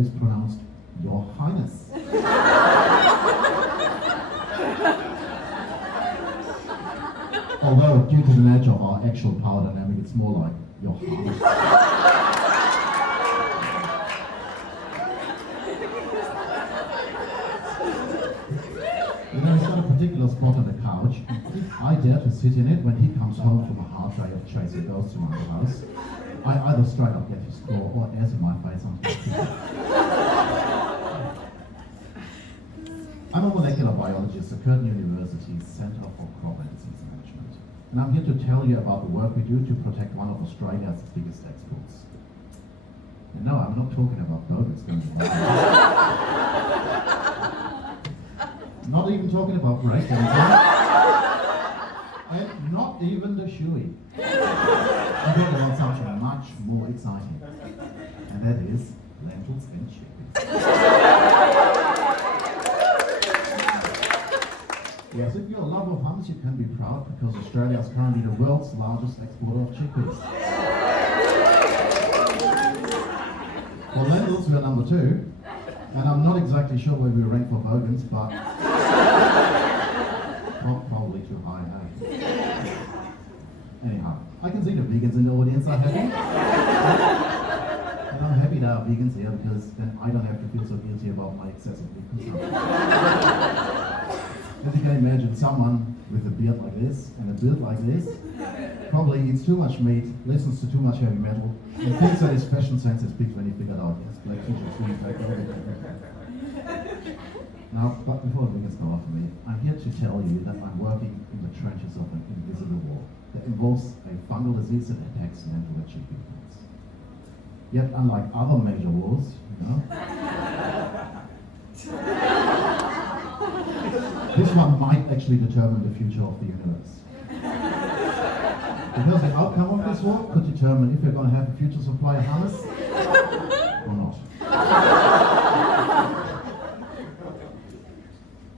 is pronounced Your Highness. Although, due to the nature of our actual power dynamic, it's more like Your Highness. You know, he's got a particular spot on the couch. If I dare to sit in it when he comes home from a hard day of chasing ghosts around the house, I either straight up get his claw or ass in my face on his feet. I'm a molecular biologist at Curtin University's Center for Crop and Disease Management. And I'm here to tell you about the work we do to protect one of Australia's biggest exports. And no, I'm not talking about bogans going to Not even talking about breakdowns. And not even the shoey. I'm talking about something much more exciting. And that is lentils and chickpeas. Yes, if you're a lover of hummus, you can be proud because Australia is currently the world's largest exporter of chickpeas. For lentils, we are number 2. And I'm not exactly sure where we rank for bogans, but probably too high, eh? Anyhow, I can see the vegans in the audience are happy. And I'm happy there are vegans here because then I don't have to feel so guilty about my excessive meat consumption. As you can imagine, someone with a beard like this and a build like this probably eats too much meat, listens to too much heavy metal, and thinks that his fashion sense is peaked when he figured out his black t-shirt swing back over. Now, but before vegans go after me, I'm here to tell you that I'm working in the trenches of an invisible war that involves a fungal disease that attacks lentil and chickpea plants. Yet, unlike other major wars, this one might actually determine the future of the universe. Because the outcome of this war could determine if you're going to have a future supply of hummus or not.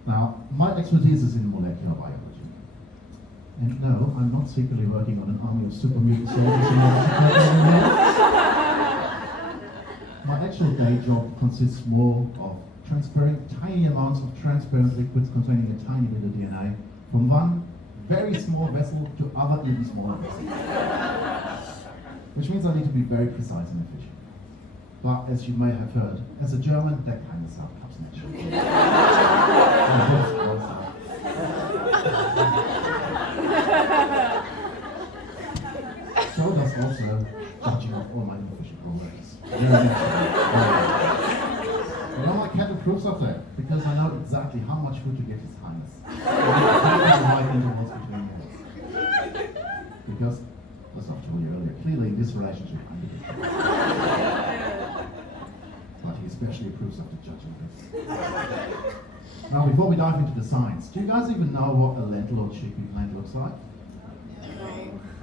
Now, my expertise is in molecular biology. And no, I'm not secretly working on an army of super mutant soldiers in order to protect everyone. My actual day job consists more of transferring tiny amounts of transparent liquids containing a tiny bit of DNA from one very small vessel to other even smaller vessels. Which means I need to be very precise and efficient. But as you may have heard, as a German, that kind of stuff comes naturally. So does also judging of all my inefficient programs. Very naturally. You know, my cat approves of that because I know exactly how much food to give His Highness. Right intervals between meals. Because, as I've told you earlier, clearly in this relationship I'm the but he especially approves of the judging this. Now, before we dive into the science, do you guys even know what a lentil or chickpea plant looks like?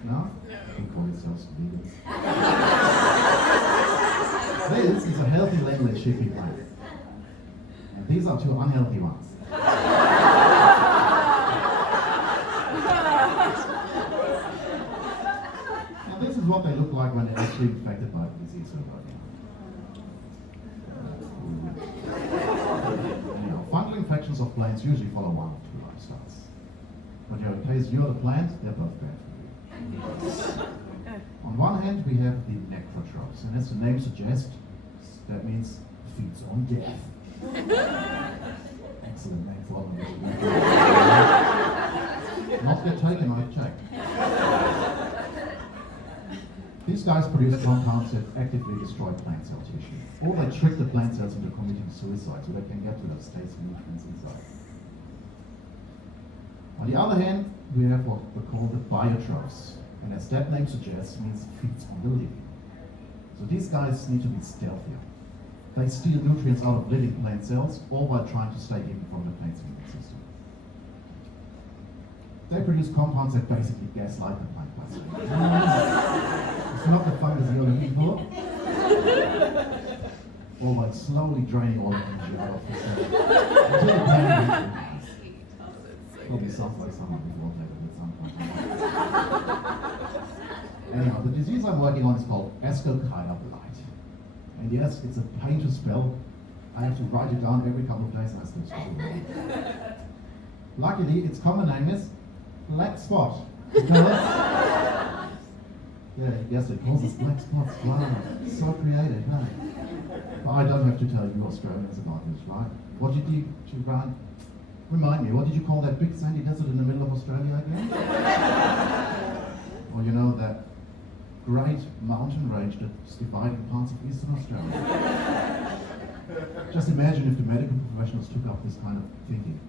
No? You call yourselves vegans. This is a healthy lentil and chickpea plant. And these are 2 unhealthy ones. Now, this is what they look like when they're actually infected by the disease we're working on. Anyhow, fungal infections of plants usually follow one of 2 lifestyles. But in case you're the plant, they're both bad for you. On one hand, we have the necrotrophs, and as the name suggests, that means feeds on death. Excellent name for one. Not get taken, I've checked. These guys produce compounds that actively destroy plant cell tissue, or they trick the plant cells into committing suicide so they can get to those tasty nutrients inside. On the other hand, we have what we call the biotrophs, and as that name suggests, means feeds on the living. So these guys need to be stealthier. They steal nutrients out of living plant cells, all while trying to stay hidden from the plant's immune system. They produce compounds that basically gaslight the plant by saying, it's not the fungus you're looking for, or by slowly draining all the energy out of the cell until the plant probably sounds like someone who's wallpaper at some point. Anyhow, the disease I'm working on is called Ascochyla blight. And yes, it's a pain to spell. I have to write it down every couple of days and I still spell it. Luckily, its common name is black spot. Yeah, yes, it calls us black spots. Wow, so creative, huh? But I don't have to tell you Australians about this, right? What did you write? Remind me, what did you call that big sandy desert in the middle of Australia again? Or you know, that great mountain range that's dividing parts of Eastern Australia. Just imagine if the medical professionals took up this kind of thinking.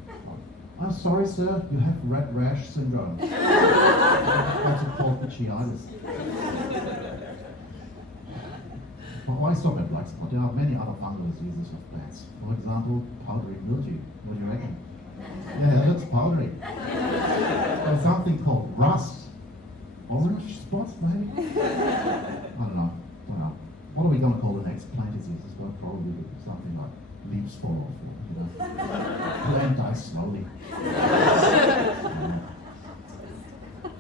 I'm sorry, sir, you have red rash syndrome. That's called itchiitis. But why stop at black spot? There are many other fungal diseases of plants. For example, powdery mildew. What do you reckon? Yeah, it looks powdery. There's something called rust. Orange spots, maybe? I don't know. What are we going to call the next plant diseases? Well, probably something like leaves fall off. You know? Plant dies slowly.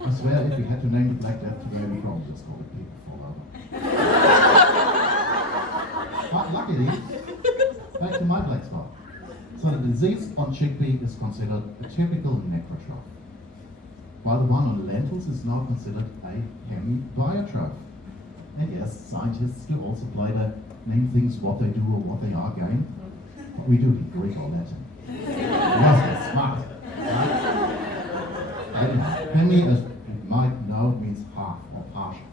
I swear, if we had to name the Black Death today, we'd probably just call it people fall over. But luckily, back to my black spot. So the disease on chickpea is considered a typical necrotroph, while the one on lentils is now considered a hemibiotrope. And yes, scientists do also play the name things what they do or what they are game, but we do in Greek or Latin. Yes, it's smart. Right? Hemi, as you might know, means half or partial.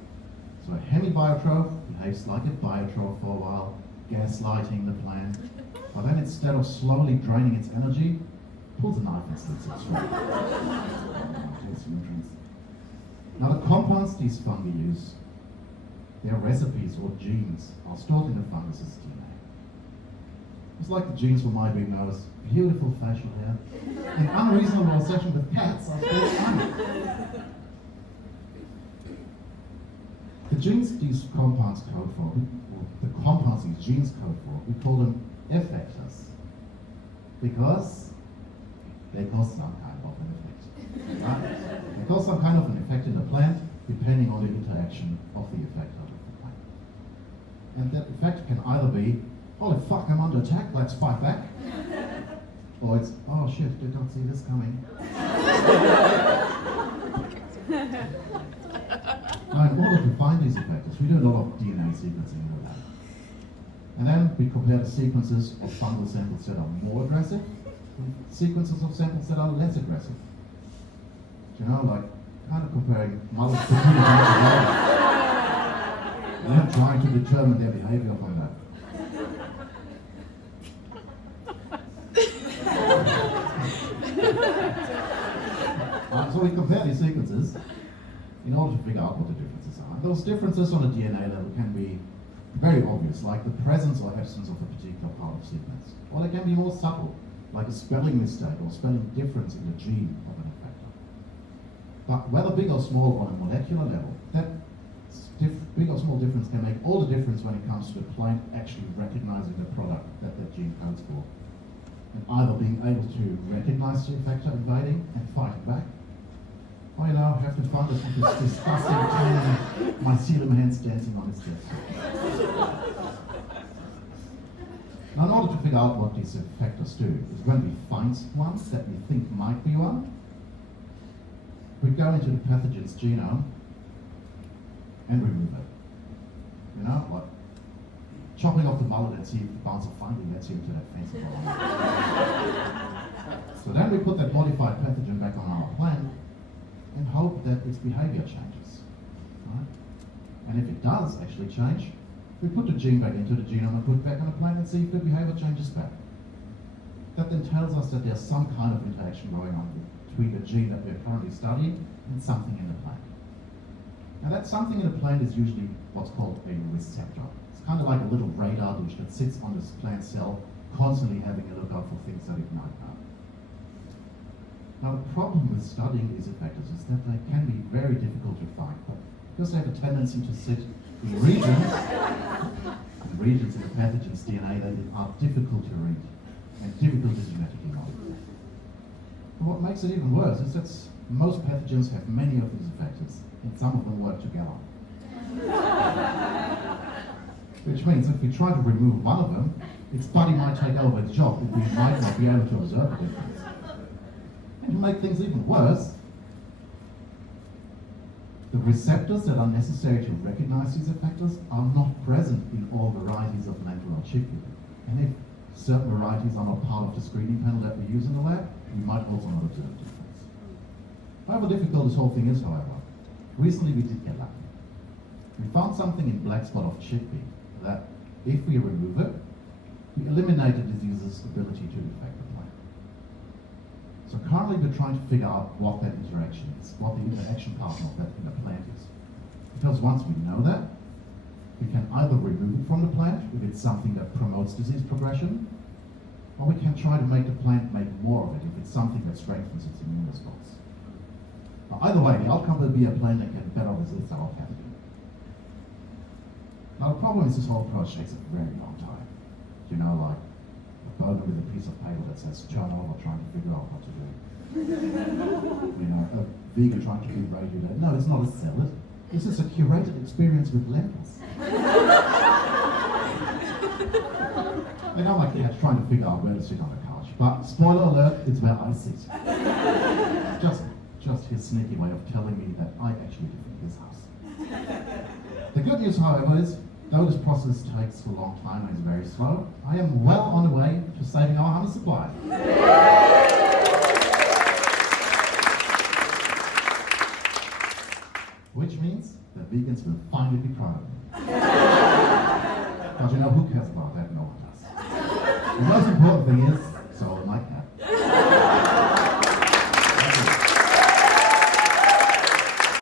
So a hemibiotrope behaves like a biotrope for a while, gaslighting the plant, but then instead of slowly draining its energy, pulls a knife and slits its throat. Now the compounds these fungi use, their recipes or genes, are stored in the fungus's DNA. It's like the genes for my big nose, beautiful facial hair, and unreasonable obsession with cats are still funny. The genes these compounds code for, or the compounds these genes code for, we call them effectors, because they cause some kind of an effect. Right? They cause some kind of an effect in the plant, depending on the interaction of the effector with the plant. And that effect can either be, holy fuck, I'm under attack, let's fight back. Or it's, oh shit, did not see this coming. Now, in order to find these effectors, we do a lot of DNA sequencing in the lab. And then we compare the sequences of fungal samples that are more aggressive with sequences of samples that are less aggressive. You know, like kind of comparing mothers to peanut butter. And then trying to determine their behavior from that. So we compare these sequences in order to figure out what the differences are. And those differences on a DNA level can be very obvious, like the presence or absence of a particular part of sequence. Or they can be more subtle, like a spelling mistake or spelling difference in the gene of an effector. But whether big or small on a molecular level, that big or small difference can make all the difference when it comes to the plant actually recognizing the product that that gene codes for. And either being able to recognize the effector invading and fight back, or you know, have to find this disgusting tiny mycelium hands dancing on his desk. Now, in order to figure out what these effectors do, is when we find one that we think might be one, we go into the pathogen's genome and remove it. You know, like chopping off the mullet and see if the bouncer finally lets you into that fancy ball. So then we put that modified pathogen back on our plant and hope that its behavior changes. Right? And if it does actually change, we put the gene back into the genome and put it back on the plant and see if the behavior changes back. That then tells us that there's some kind of interaction going on between the gene that we're currently studying and something in the plant. Now that something in the plant is usually what's called a receptor. It's kind of like a little radar dish that sits on this plant cell, constantly having a look out for things that it might know. Now the problem with studying these effectors is that they can be very difficult to find, but because they have a tendency to sit in regions in the pathogen's DNA that are difficult to read and difficult to genetically modify. But what makes it even worse is that most pathogens have many of these effectors, and some of them work together. Which means if we try to remove one of them, its body might take over its job and we might not be able to observe the difference. And to make things even worse, the receptors that are necessary to recognize these effectors are not present in all varieties of natural chickpea. And if certain varieties are not part of the screening panel that we use in the lab, we might also not observe a difference. However difficult this whole thing is, however, recently we did get lucky. We found something in black spot of chickpea that, if we remove it, we eliminate the disease's ability to infect the plant. So currently we're trying to figure out what that interaction is, what the interaction partner of that in the plant is. Because once we know that, we can either remove it from the plant if it's something that promotes disease progression, or we can try to make the plant make more of it if it's something that strengthens its immune response. Now, either way, the outcome will be a plant that can better resist our pathogen. Now the problem is this whole approach takes a very long time. You know, like a burger with a piece of paper that says turn over trying to figure out what to do. You know, a vegan trying to be radio. No, it's not a salad. This is a curated experience with lentils. I know my cat's trying to figure out where to sit on the couch, but spoiler alert, it's where I sit. Just his sneaky way of telling me that I actually live in his house. The good news, however, is though this process takes a long time and is very slow, I am well on the way to saving our honey supply. Which means that vegans will finally be proud of me. But you know, who cares about that? No one does. The most important thing is